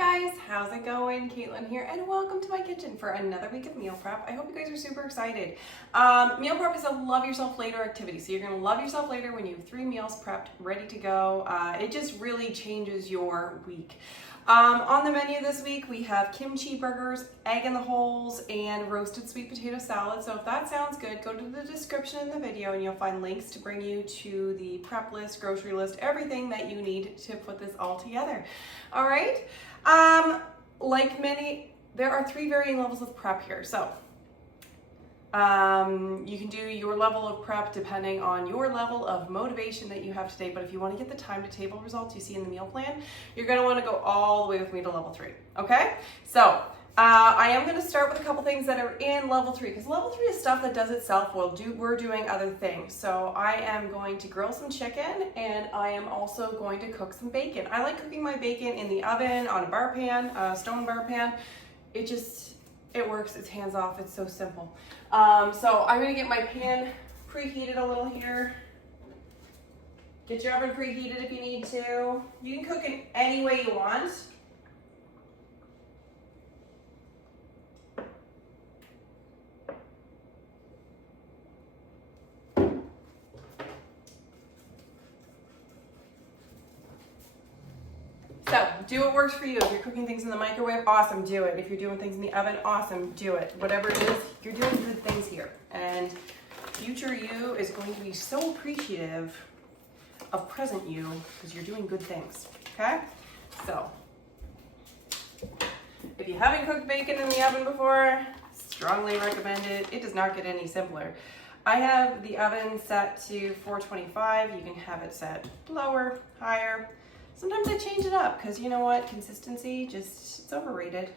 guys, how's it going? Caitlin here, and welcome to my kitchen for another week of meal prep. I hope you guys are super excited. Meal prep is a love yourself later activity, so you're gonna love yourself later when you have 3 meals prepped, ready to go. It just really changes your week. On the menu this week, we have kimchi burgers, egg in the holes, and roasted sweet potato salad. So if that sounds good, go to the description in the video and you'll find links to bring you to the prep list, grocery list, everything that you need to put this all together. All right. There are 3 varying levels of prep here. So you can do your level of prep depending on your level of motivation that you have today. But if you want to get the time to table results you see in the meal plan, you're going to want to go all the way with me to level 3. Okay. So I am going to start with a couple things that are in level 3, because level 3 is stuff that does itself. We're doing other things. So I am going to grill some chicken, and I am also going to cook some bacon. I like cooking my bacon in the oven on a bar pan, stone bar pan. It works, it's hands off, it's so simple. So I'm gonna get my pan preheated a little here. Get your oven preheated if you need to. You can cook it any way you want. So, do what works for you. If you're cooking things in the microwave, awesome, do it. If you're doing things in the oven, awesome, do it. Whatever it is, you're doing good things here. And future you is going to be so appreciative of present you because you're doing good things, okay? So, if you haven't cooked bacon in the oven before, strongly recommend it. It does not get any simpler. I have the oven set to 425. You can have it set lower, higher. Sometimes I change it up because you know what? Consistency, it's overrated.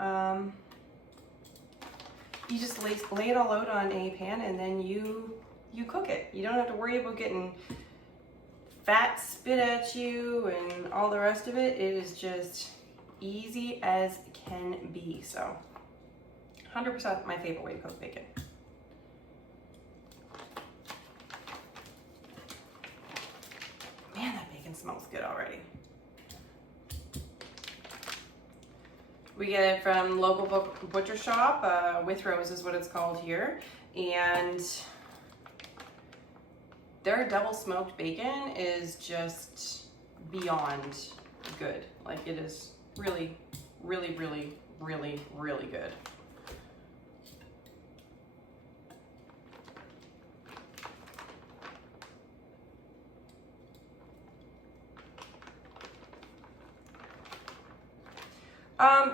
You just lay it all out on a pan and then you cook it. You don't have to worry about getting fat spit at you and all the rest of it. It is just easy as can be. So 100% my favorite way to cook bacon. Man, that bacon smells good already. We get it from local butcher shop. Withrows is what it's called here. And their double smoked bacon is just beyond good. Like, it is really, really, really, really, really good.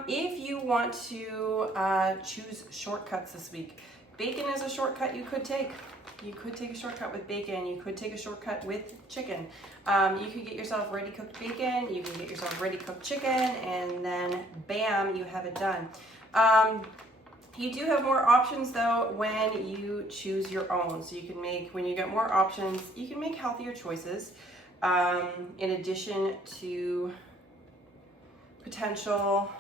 If you want to choose shortcuts this week, bacon is a shortcut you could take. You could take a shortcut with bacon. You could take a shortcut with chicken. You could get yourself ready cooked bacon. You can get yourself ready cooked chicken, and then bam, you have it done. You do have more options though when you choose your own. So you can when you get more options, you can make healthier choices. In addition to potential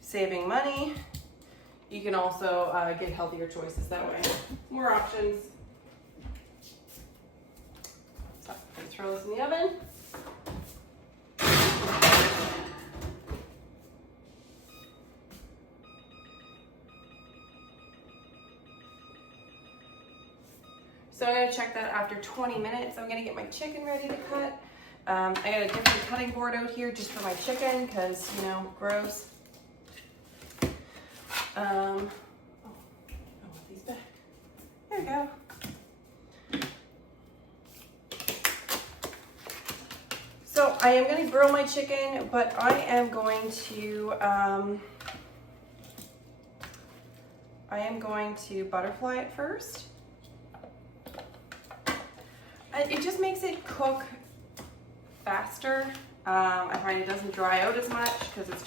saving money, you can also get healthier choices that way. More options. So I'm gonna throw this in the oven. So I'm gonna check that after 20 minutes. I'm gonna get my chicken ready to cut. I got a different cutting board out here just for my chicken because, you know, gross. I want these back. There we go. So I am going to grill my chicken, but I am going to butterfly it first. It just makes it cook faster. I find it doesn't dry out as much because it's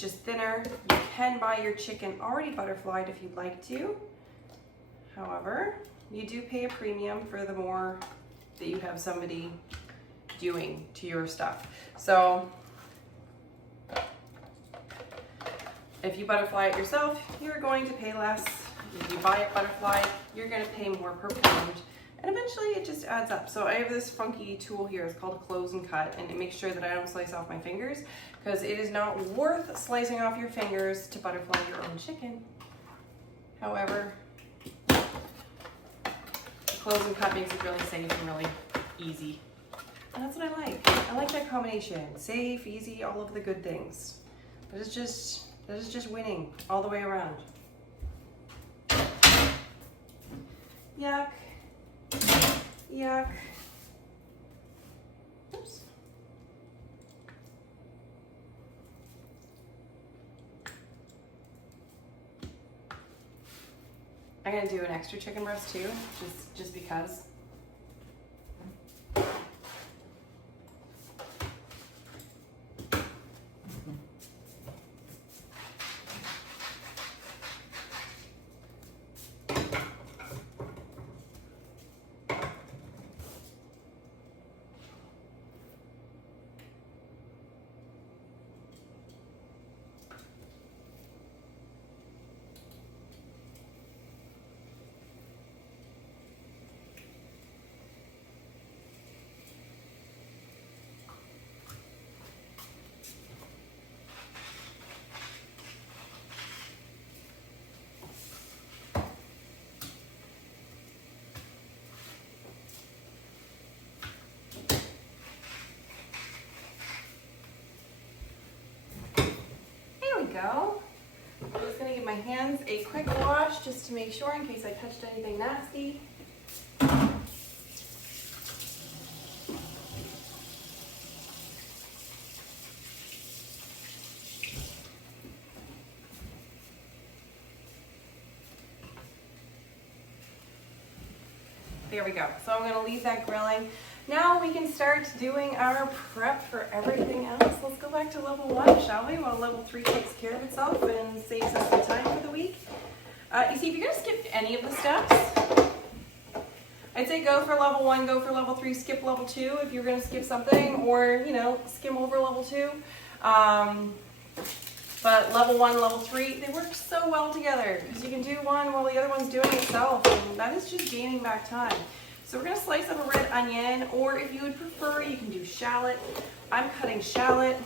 just thinner. You can buy your chicken already butterflied if you'd like to. However, you do pay a premium for the more that you have somebody doing to your stuff. So if you butterfly it yourself, you're going to pay less. If you buy it butterflied, you're going to pay more per pound. and eventually it just adds up. So I have this funky tool here, it's called a close and cut, and it makes sure that I don't slice off my fingers, because it is not worth slicing off your fingers to butterfly your own chicken. However, the close and cut makes it really safe and really easy. And that's what I like. I like that combination. Safe, easy, all of the good things. That is just winning all the way around. Yuck. Yuck. Oops. I'm gonna do an extra chicken breast too, just because. Go. I'm just going to give my hands a quick wash just to make sure in case I touched anything nasty. There we go. So I'm going to leave that grilling. Now we can start doing our prep for everything else. Let's go back to level 1, shall we? While level 3 takes care of itself and saves us some time for the week. You see, if you're going to skip any of the steps, I'd say go for level 1, go for level 3, skip level 2 if you're going to skip something, or, you know, skim over level 2. But level 1, level 3, they work so well together because you can do one while the other one's doing itself, and that is just gaining back time. So we're going to slice up a red onion, or if you would prefer, you can do shallot. I'm cutting shallot.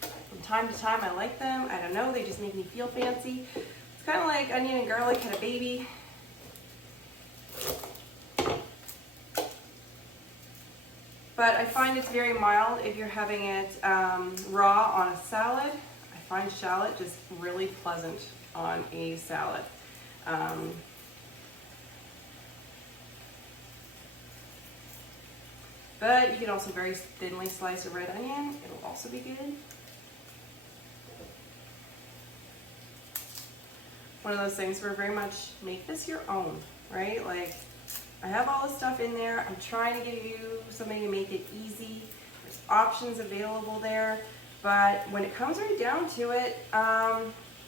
From time to time, I like them. I don't know, they just make me feel fancy. It's kind of like onion and garlic had a baby. But I find it's very mild if you're having it raw on a salad. I find shallot just really pleasant on a salad. But you can also very thinly slice a red onion. It'll also be good. One of those things where very much make this your own, right? Like, I have all this stuff in there. I'm trying to give you something to make it easy. There's options available there. But when it comes right down to it,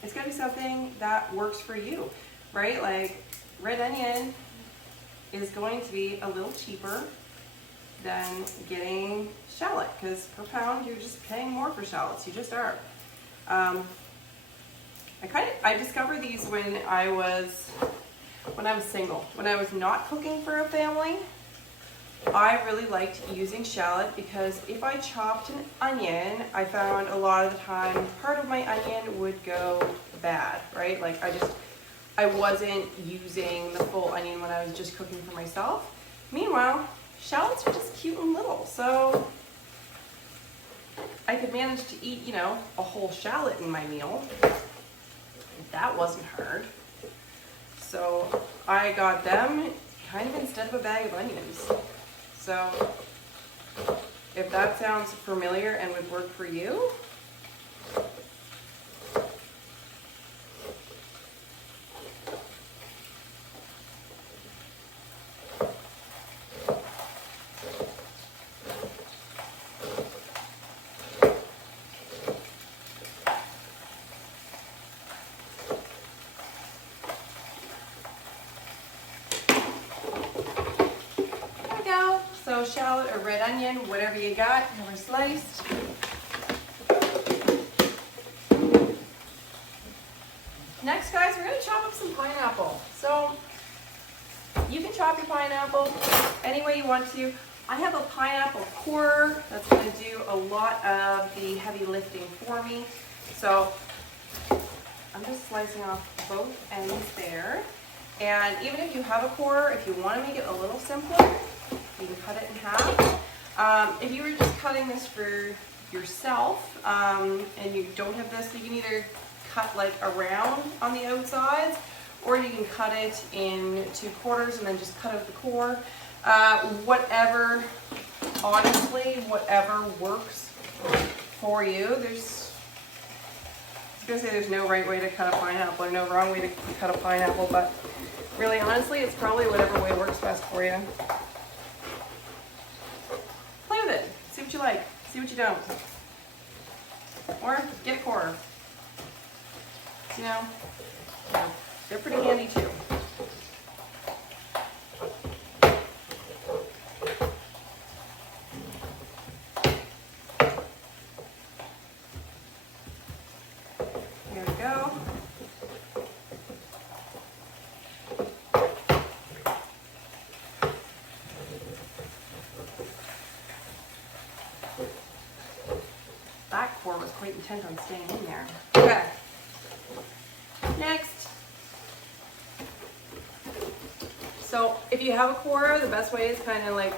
it's gotta be something that works for you, right? Like, red onion is going to be a little cheaper than getting shallot, because per pound you're just paying more for shallots. You just are. I discovered these when I was single. When I was not cooking for a family, I really liked using shallot because if I chopped an onion, I found a lot of the time part of my onion would go bad, right? Like I wasn't using the full onion when I was just cooking for myself. Meanwhile, shallots are just cute and little, so I could manage to eat, you know, a whole shallot in my meal. That wasn't hard. So I got them kind of instead of a bag of onions. So if that sounds familiar and would work for you, shallot or red onion, whatever you got, never sliced. Next, guys, we're going to chop up some pineapple. So you can chop chop your pineapple any way you want to. I have a pineapple corer that's going to do a lot of the heavy lifting for me. So I'm just slicing off both ends there. And even if you have a corer, if you want to make it a little simpler, you can cut it in half. If you were just cutting this for yourself and you don't have this, you can either cut like around on the outsides, or you can cut it in 2/4 and then just cut out the core. Whatever, honestly, whatever works for you. I was gonna say there's no right way to cut a pineapple or no wrong way to cut a pineapple, but really, honestly, it's probably whatever way works best for you. Play with it. See what you like. See what you don't. Or get a core. You know, they're pretty handy too. There we go. That core was quite intent on staying in there. Okay. Next. So if you have a core, the best way is kind of like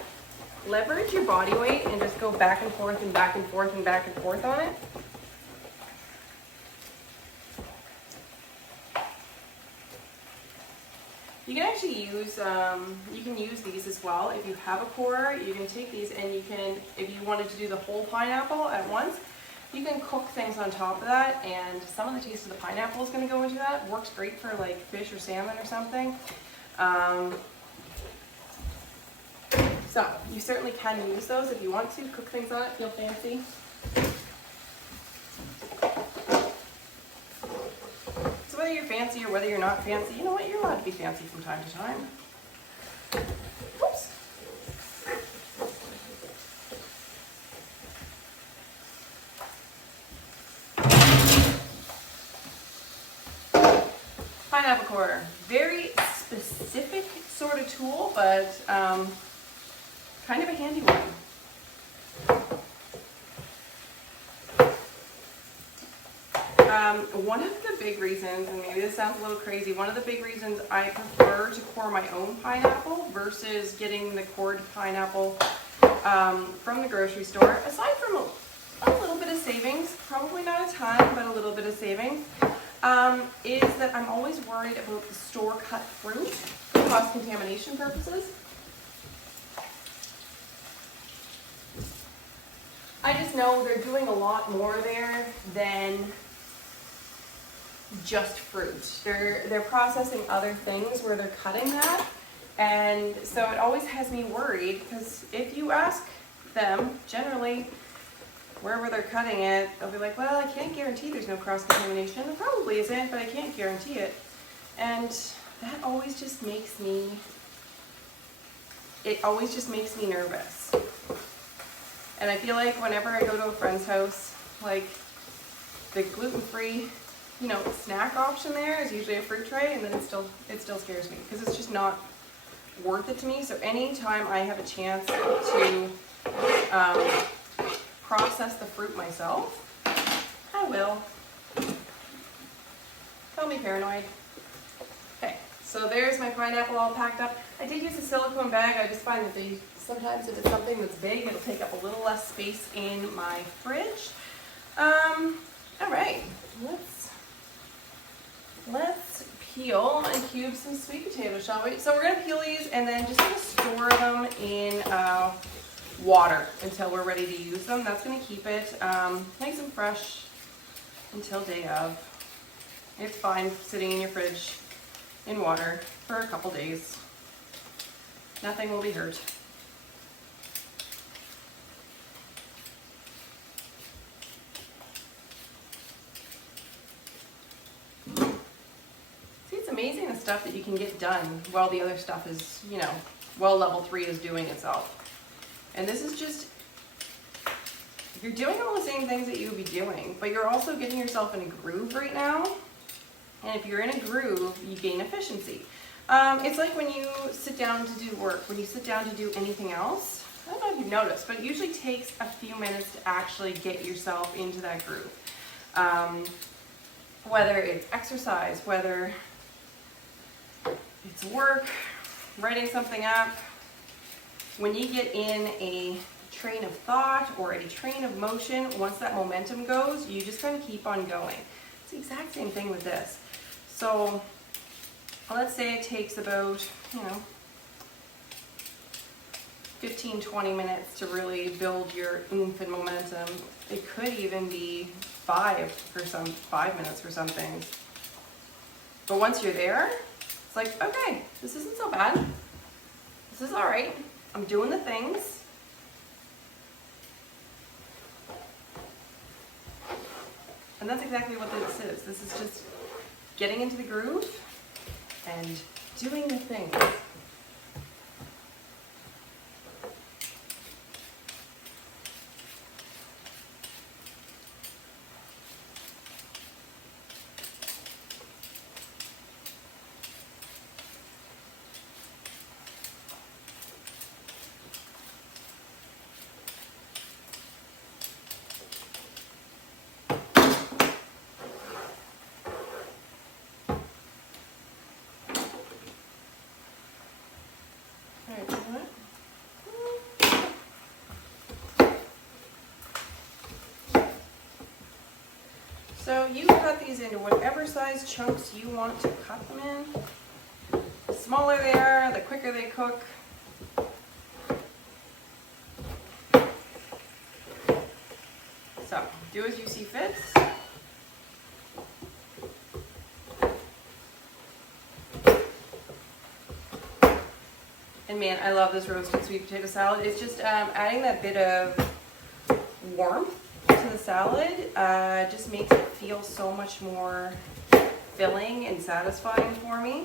leverage your body weight and just go back and forth and back and forth and back and forth on it. You can actually use, you can use these as well. If you have a core, you can take these and you can, if you wanted to do the whole pineapple at once, you can cook things on top of that, and some of the taste of the pineapple is going to go into that. Works great for like fish or salmon or something. So you certainly can use those if you want to. Cook things on it, feel fancy. So whether you're fancy or whether you're not fancy, you know what? You're allowed to be fancy from time to time. Oops. Pineapple core, very specific sort of tool, but kind of a handy one. One of the big reasons, and maybe this sounds a little crazy, one of the big reasons I prefer to core my own pineapple versus getting the cored pineapple from the grocery store, aside from a little bit of savings, probably not a ton, but a little bit of savings, is that I'm always worried about the store-cut fruit for cross-contamination purposes. I just know they're doing a lot more there than just fruit. They're processing other things where they're cutting that, and so it always has me worried, because if you ask them, generally, wherever they're cutting it, they'll be like, well, I can't guarantee there's no cross-contamination. There probably isn't, but I can't guarantee it. And that always just makes me, nervous. And I feel like whenever I go to a friend's house, like the gluten-free, snack option there is usually a fruit tray, and then it still scares me because it's just not worth it to me. So anytime I have a chance to process the fruit myself, I will. Call me paranoid. Okay, so there's my pineapple all packed up. I did use a silicone bag. I just find that sometimes if it's something that's big, it'll take up a little less space in my fridge. All right, let's peel and cube some sweet potatoes, shall we? So we're gonna peel these and then just gonna store them in water until we're ready to use them. That's gonna keep it nice and fresh until day of. It's fine sitting in your fridge in water for a couple days. Nothing will be hurt. Amazing the stuff that you can get done while the other stuff is, while level 3 is doing itself. And this is just, you're doing all the same things that you would be doing, but you're also getting yourself in a groove right now. And if you're in a groove, you gain efficiency. It's like when you sit down to do work, when you sit down to do anything else. I don't know if you've noticed, but it usually takes a few minutes to actually get yourself into that groove. Whether it's exercise, whether it's work, writing something up, when you get in a train of thought or a train of motion, once that momentum goes, you just kind of keep on going. It's the exact same thing with this. So let's say it takes about, 15-20 minutes to really build your oomph and momentum. It could even be 5 minutes for some things. But once you're there, it's like, okay, this isn't so bad. This is all right. I'm doing the things. And that's exactly what this is. This is just getting into the groove and doing the things. So you cut these into whatever size chunks you want to cut them in. The smaller they are, the quicker they cook. So do as you see fit. And man, I love this roasted sweet potato salad. It's just adding that bit of warmth to the salad just makes it feel so much more filling and satisfying for me.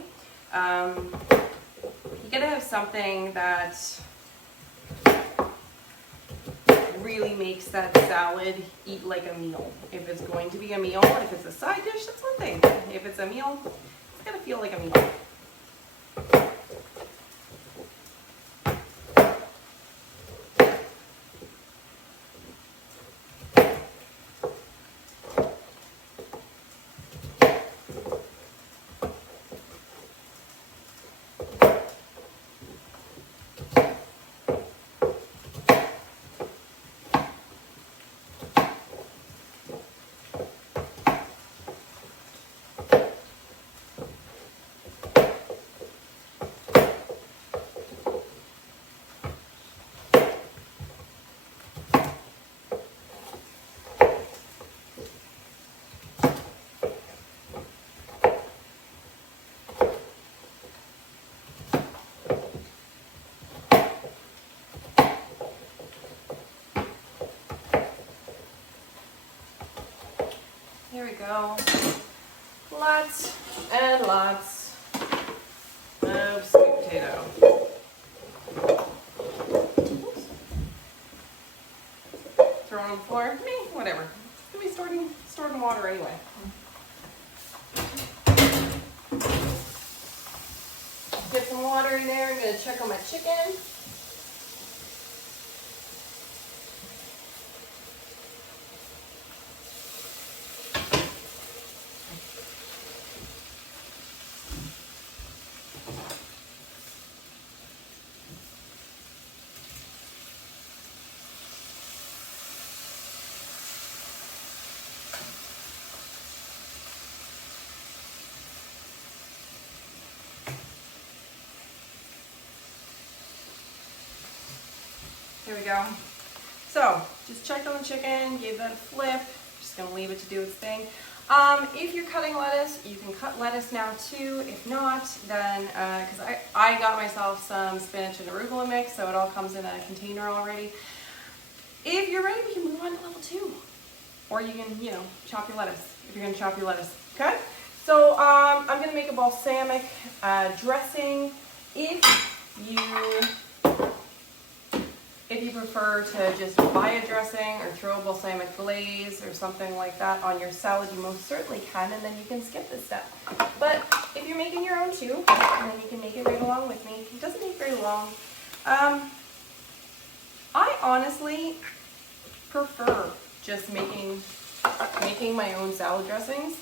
You gotta have something that really makes that salad eat like a meal. If it's going to be a meal, if it's a side dish, that's one thing. If it's a meal, it's gotta feel like a meal. Here we go. Lots and lots of sweet potato. Throw it on the floor. Whatever. It's gonna be stored in water anyway. Get some water in there. I'm gonna check on my chicken. Here we go. So, just checked on the chicken, gave that a flip. Just gonna leave it to do its thing. If you're cutting lettuce, you can cut lettuce now too. If not, then, because I got myself some spinach and arugula mix, so it all comes in a container already. If you're ready, we can move on to level 2. Or you can, chop your lettuce, if you're gonna chop your lettuce, okay? So, I'm gonna make a balsamic dressing. If you prefer to just buy a dressing or throw a balsamic glaze or something like that on your salad, you most certainly can, and then you can skip this step. But if if you're making your own too, and then you can make it right along with me. It doesn't take very long. I honestly prefer just making my own salad dressings.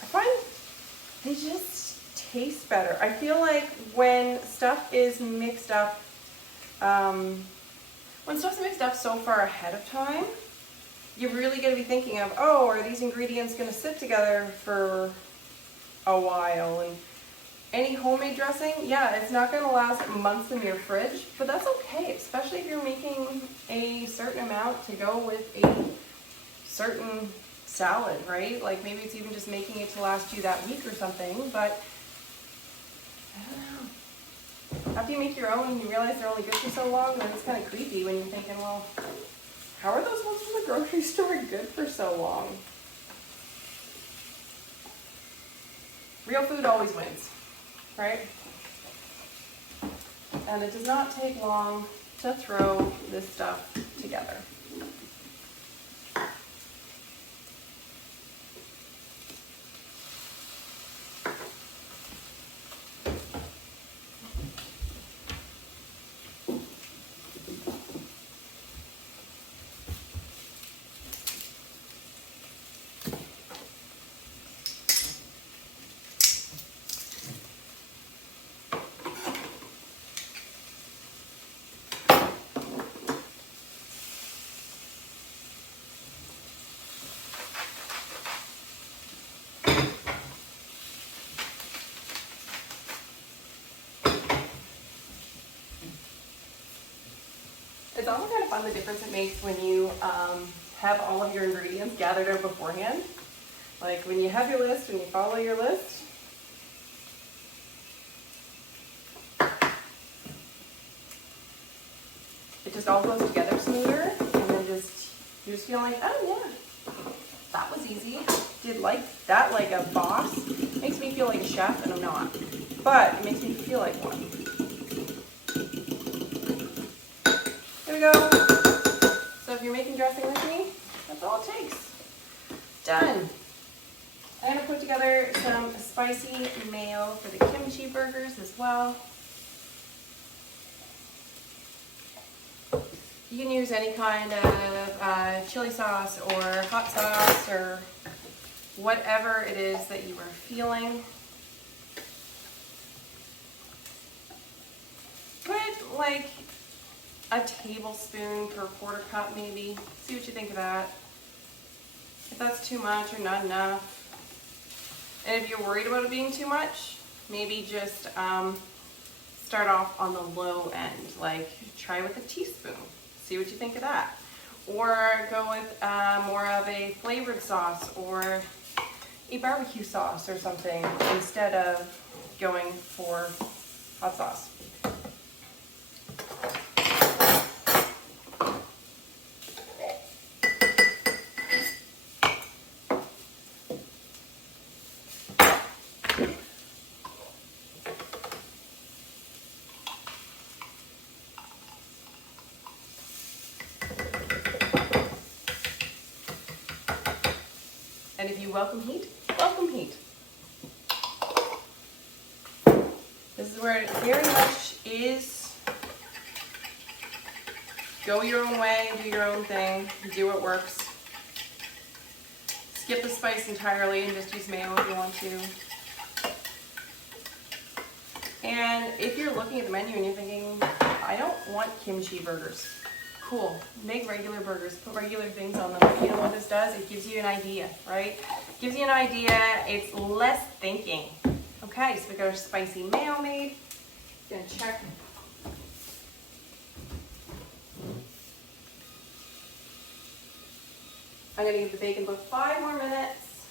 I find they just taste better. I feel like when stuff is mixed up, so far ahead of time, you really got to be thinking of, oh, are these ingredients going to sit together for a while? And any homemade dressing, yeah, it's not going to last months in your fridge, but that's okay, especially if you're making a certain amount to go with a certain salad, right? Like maybe it's even just making it to last you that week or something, but I don't know. After you make your own and you realize they're only good for so long, then it's kind of creepy when you're thinking, well, how are those ones from the grocery store good for so long? Real food always wins, right? And it does not take long to throw this stuff together. It's also kind of fun the difference it makes when you have all of your ingredients gathered out beforehand. Like when you have your list and you follow your list, it just all goes together smoother, and then you just feel like, oh yeah, that was easy. Did like that like a boss. Makes me feel like a chef, and I'm not. But it makes me feel like one. There we go. So if you're making dressing with me, that's all it takes. Done. I'm gonna put together some spicy mayo for the kimchi burgers as well. You can use any kind of chili sauce or hot sauce or whatever it is that you are feeling. Put like a tablespoon per quarter cup maybe. See what you think of that. If that's too much or not enough. And if you're worried about it being too much, maybe just start off on the low end. Like try with a teaspoon. See what you think of that. Or go with more of a flavored sauce or a barbecue sauce or something instead of going for hot sauce. And if you welcome heat, welcome heat. This is where it very much is go your own way, do your own thing, do what works. Skip the spice entirely and just use mayo if you want to. And if you're looking at the menu and you're thinking, I don't want kimchi burgers. Cool, make regular burgers, put regular things on them. You know what this does? It gives you an idea, right? Gives you an idea, it's less thinking. Okay, so we got our spicy mayo made. Gonna check. I'm gonna give the bacon about 5 more minutes.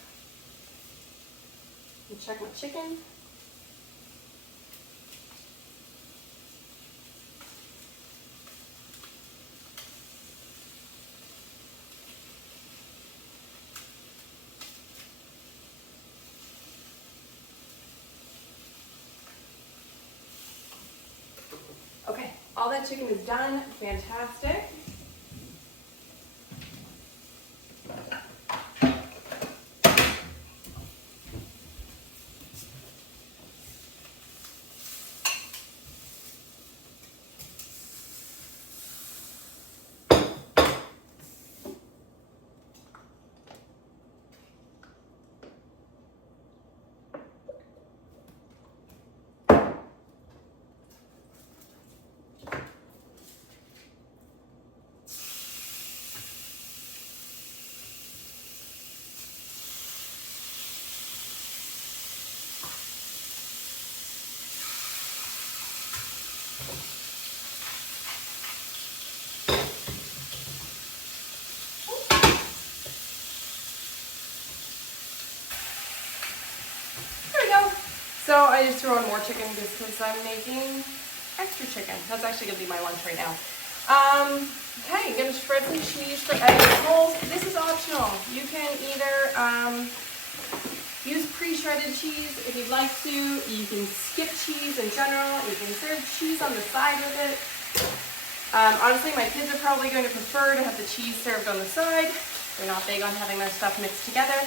And check my chicken. Okay, all that chicken is done. Fantastic. So I just threw on more chicken just because I'm making extra chicken. That's actually gonna be my lunch right now. Okay, I'm gonna shred some cheese for egg rolls. This is optional. You can either use pre-shredded cheese if you'd like to. You can skip cheese in general. You can serve cheese on the side with it. Honestly, my kids are probably going to prefer to have the cheese served on the side. They're not big on having their stuff mixed together.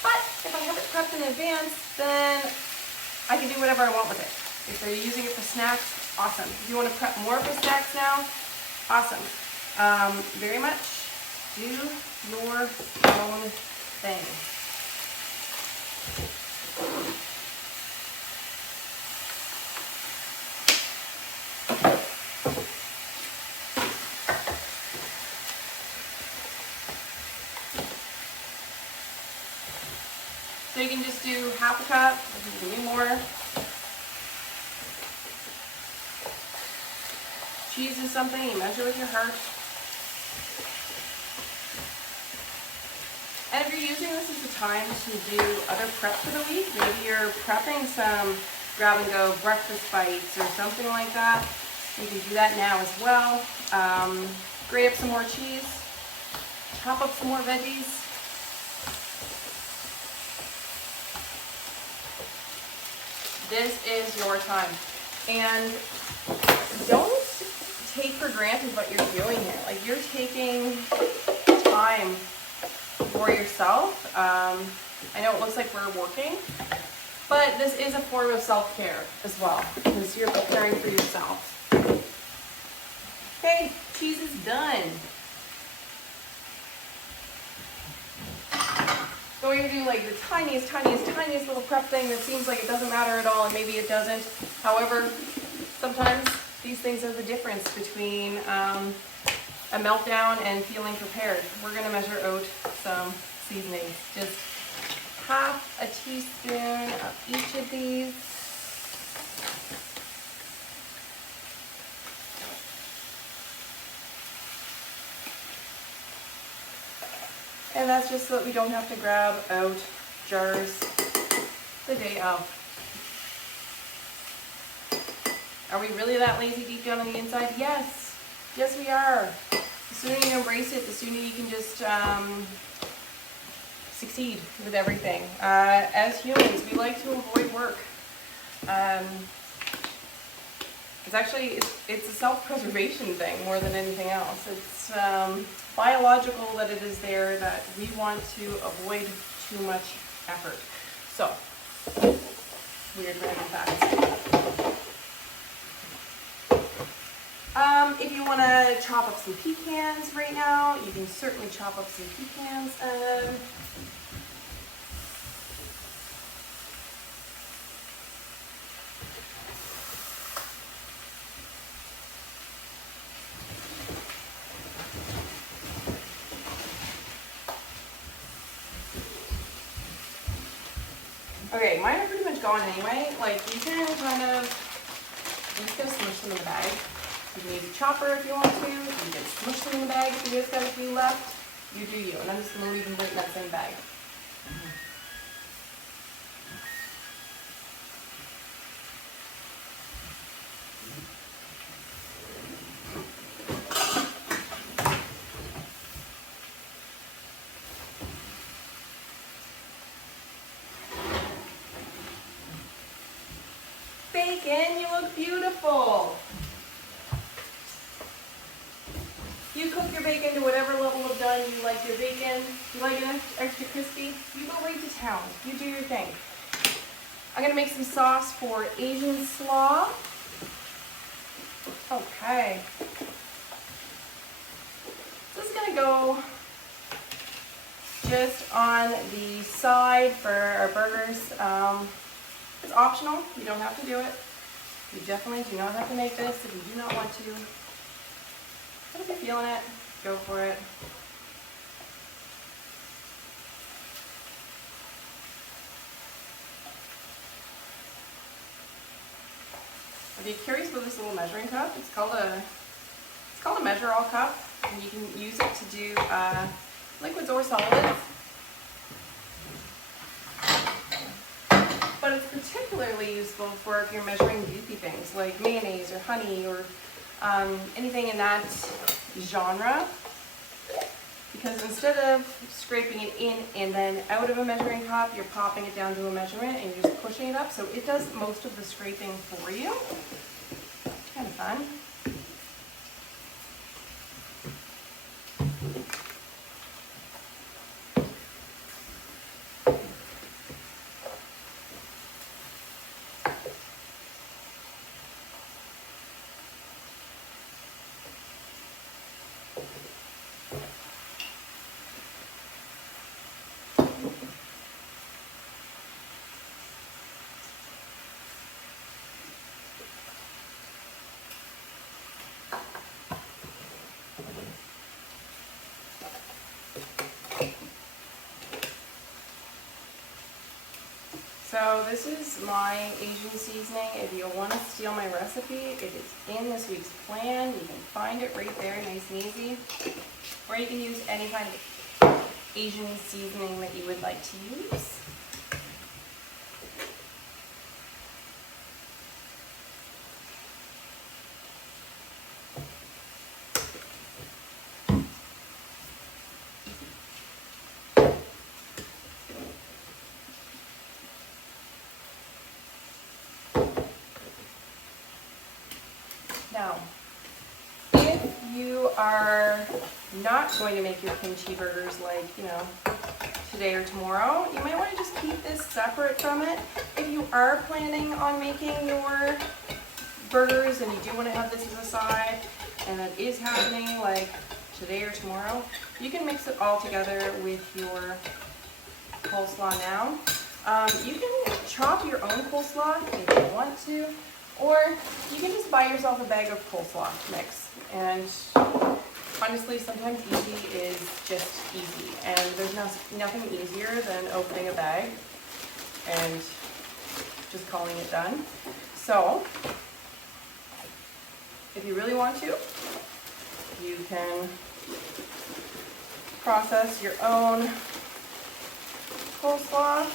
But if I have it prepped in advance, then I can do whatever I want with it. If they're using it for snacks, awesome. If you want to prep more for snacks now, awesome. Very much do your own thing. So you can just do half a cup, if you can do more. Cheese is something you measure with your heart. And if you're using this as a time to do other prep for the week, maybe you're prepping some grab and go breakfast bites or something like that, you can do that now as well. Grate up some more cheese, chop up some more veggies. This is your time. And don't take for granted what you're doing here. Like, you're taking time for yourself. I know it looks like we're working, but this is a form of self-care as well, because you're preparing for yourself. Okay, cheese is done. So we're gonna do like the tiniest little prep thing that seems like it doesn't matter at all, and maybe it doesn't. However, sometimes these things are the difference between a meltdown and feeling prepared. We're gonna measure out some seasonings. Just half a teaspoon of each of these. And that's just so that we don't have to grab out jars the day of. Are we really that lazy deep down on the inside? Yes. Yes, we are. The sooner you embrace it, the sooner you can just succeed with everything. As humans, we like to avoid work. It's a self-preservation thing more than anything else. It's biological that it is there, that we want to avoid too much effort. So, weird random facts. If you want to chop up some pecans right now, you can certainly chop up some pecans. Okay, mine are pretty much gone anyway. Like, you can kind of, I'm just going to smush them in the bag. You can use a chopper if you want to. You can smush them in the bag if you just got a few left. You do you. And I'm just going to leave them right in that same bag. Bacon, you look beautiful. You cook your bacon to whatever level of done you like your bacon. You like it extra crispy? You go right to town. You do your thing. I'm gonna make some sauce for Asian slaw. Okay. So this is gonna go just on the side for our burgers. It's optional. You don't have to do it. You definitely do not have to make this if you do not want to. But if you're feeling it, go for it. If you're curious about this little measuring cup, it's called a measure-all cup, and you can use it to do liquids or solids. But it's particularly useful for if you're measuring goopy things like mayonnaise or honey or anything in that genre. Because instead of scraping it in and then out of a measuring cup, you're popping it down to a measurement and you're just pushing it up. So it does most of the scraping for you. Kind of fun. So this is my Asian seasoning. If you want to steal my recipe, it is in this week's plan. You can find it right there, nice and easy. Or you can use any kind of Asian seasoning that you would like to use. Now, if you are not going to make your kimchi burgers like, today or tomorrow, you might want to just keep this separate from it. If you are planning on making your burgers and you do want to have this as a side, and it is happening like today or tomorrow, you can mix it all together with your coleslaw now. You can chop your own coleslaw if you want to, or you can just buy yourself a bag of coleslaw mix. And honestly, sometimes easy is just easy, and there's nothing easier than opening a bag and just calling it done. So if you really want to, you can process your own coleslaw.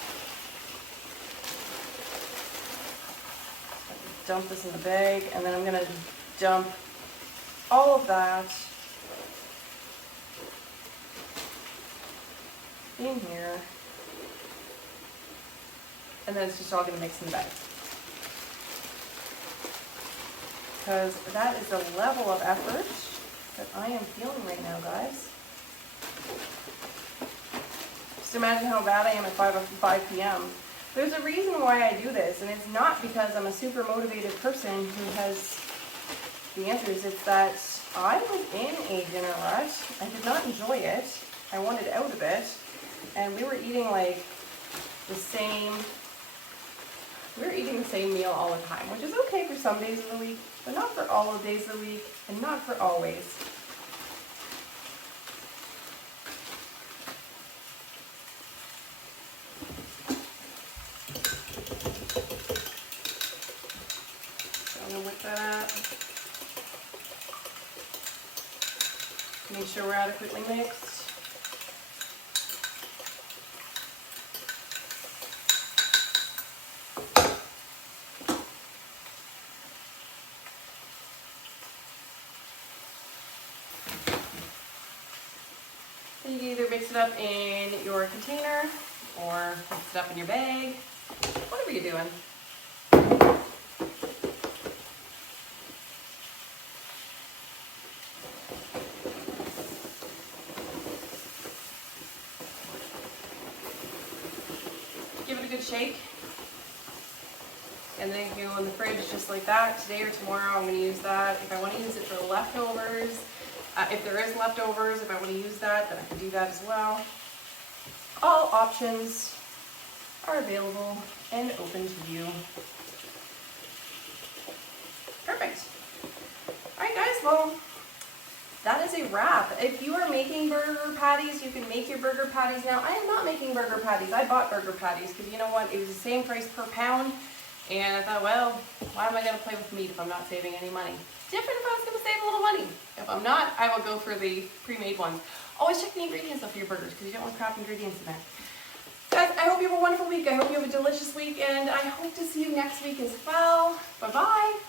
Dump this in the bag, and then I'm going to dump all of that in here, and then it's just all going to mix in the bag. Because that is the level of effort that I am feeling right now, guys. Just imagine how bad I am at 5 p.m. There's a reason why I do this, and it's not because I'm a super motivated person who has the answers. It's that I was in a dinner rush. I did not enjoy it. I wanted out of it. And we were eating like the same meal all the time, which is okay for some days of the week, but not for all of the days of the week, and not for always. Make sure we're adequately mixed. You can either mix it up in your container or mix it up in your bag, whatever you're doing. Give it a good shake, and then it can go in the fridge just like that. Today or tomorrow I'm going to use that. If I want to use it for leftovers, if there is leftovers, if I want to use that, then I can do that as well. All options are available and open to you. Perfect. Alright guys, well, that is a wrap. If you are making burger patties, you can make your burger patties now. I am not making burger patties. I bought burger patties because you know what? It was the same price per pound. And I thought, well, why am I going to play with meat if I'm not saving any money? Different if I was going to save a little money. If I'm not, I will go for the pre-made ones. Always check the ingredients of your burgers because you don't want crap ingredients in there. Guys, I hope you have a wonderful week. I hope you have a delicious week, and I hope to see you next week as well. Bye-bye.